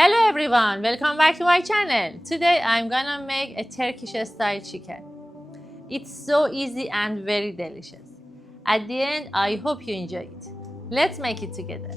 Hello everyone, welcome back to my channel. Today I'm gonna make a Turkish style chicken. It's so easy and very delicious. At the end, I hope you enjoy it. Let's make it together.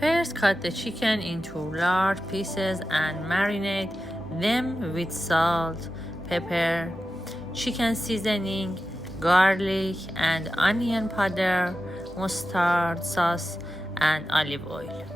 First, cut the chicken into large pieces and marinate them with salt, pepper, chicken seasoning, garlic and onion powder, mustard sauce, and olive oil.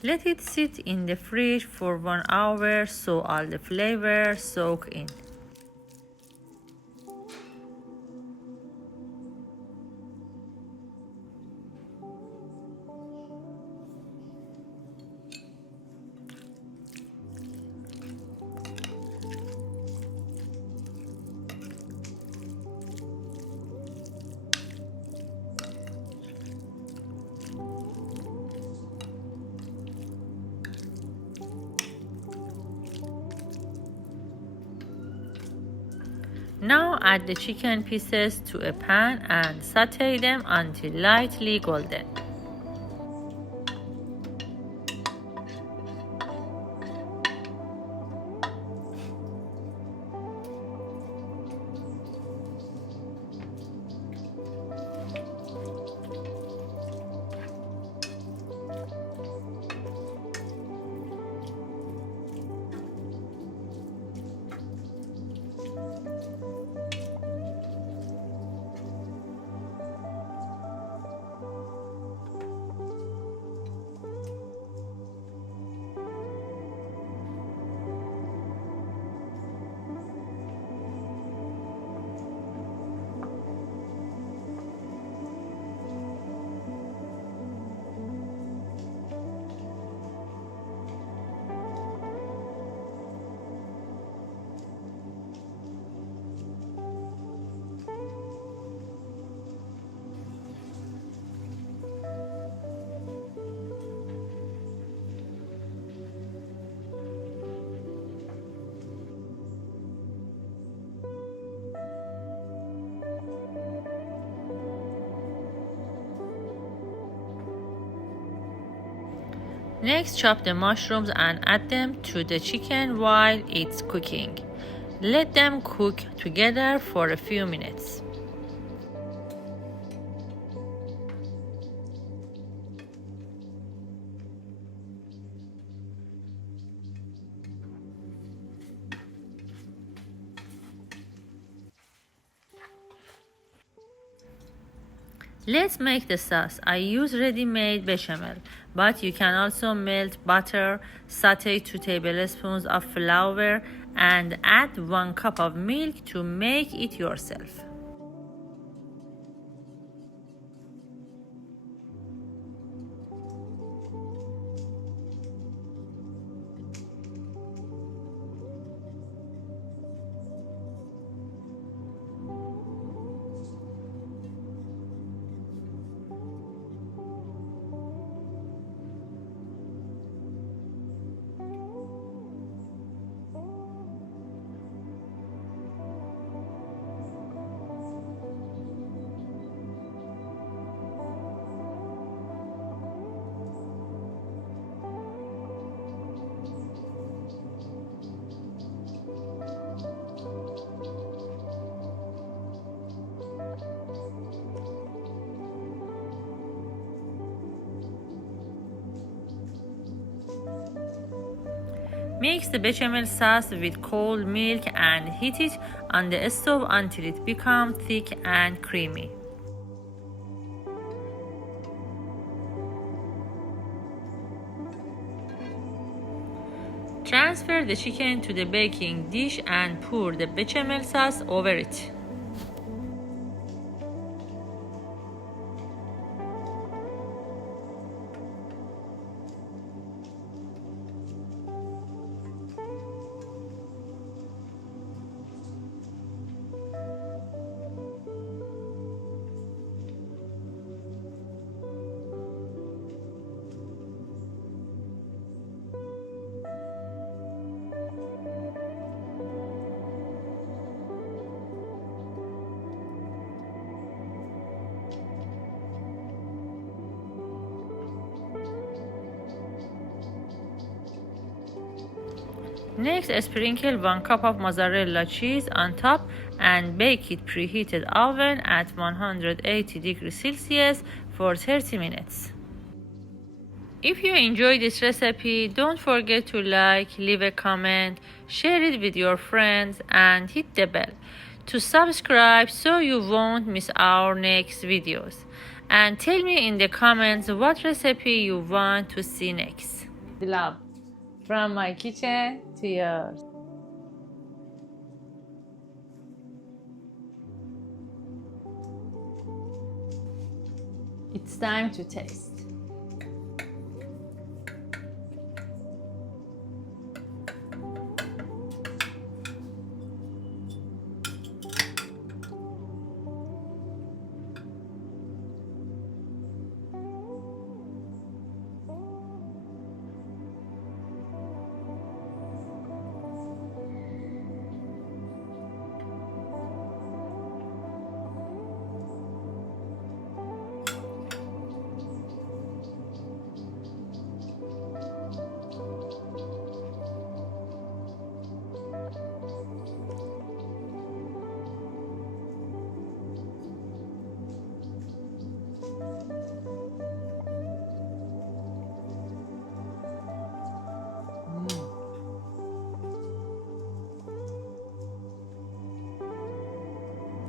Let it sit in the fridge for 1 hour so all the flavors soak in. Now add the chicken pieces to a pan and sauté them until lightly golden. Next, chop the mushrooms and add them to the chicken while it's cooking. Let them cook together for a few minutes. Let's make the sauce. I use ready-made bechamel, but you can also melt butter, sauté 2 tablespoons of flour, and add 1 cup of milk to make it yourself. Mix the bechamel sauce with cold milk and heat it on the stove until it becomes thick and creamy. Transfer the chicken to the baking dish and pour the bechamel sauce over it. Next, sprinkle 1 cup of mozzarella cheese on top and bake it preheated oven at 180 degrees Celsius for 30 minutes. If you enjoyed this recipe, don't forget to like, leave a comment, share it with your friends and hit the bell to subscribe so you won't miss our next videos. And tell me in the comments what recipe you want to see next. Love. From my kitchen to yours. It's time to taste.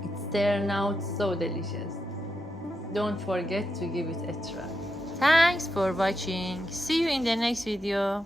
It's turned out so delicious. Don't forget to give it a try. Thanks for watching. See you in the next video.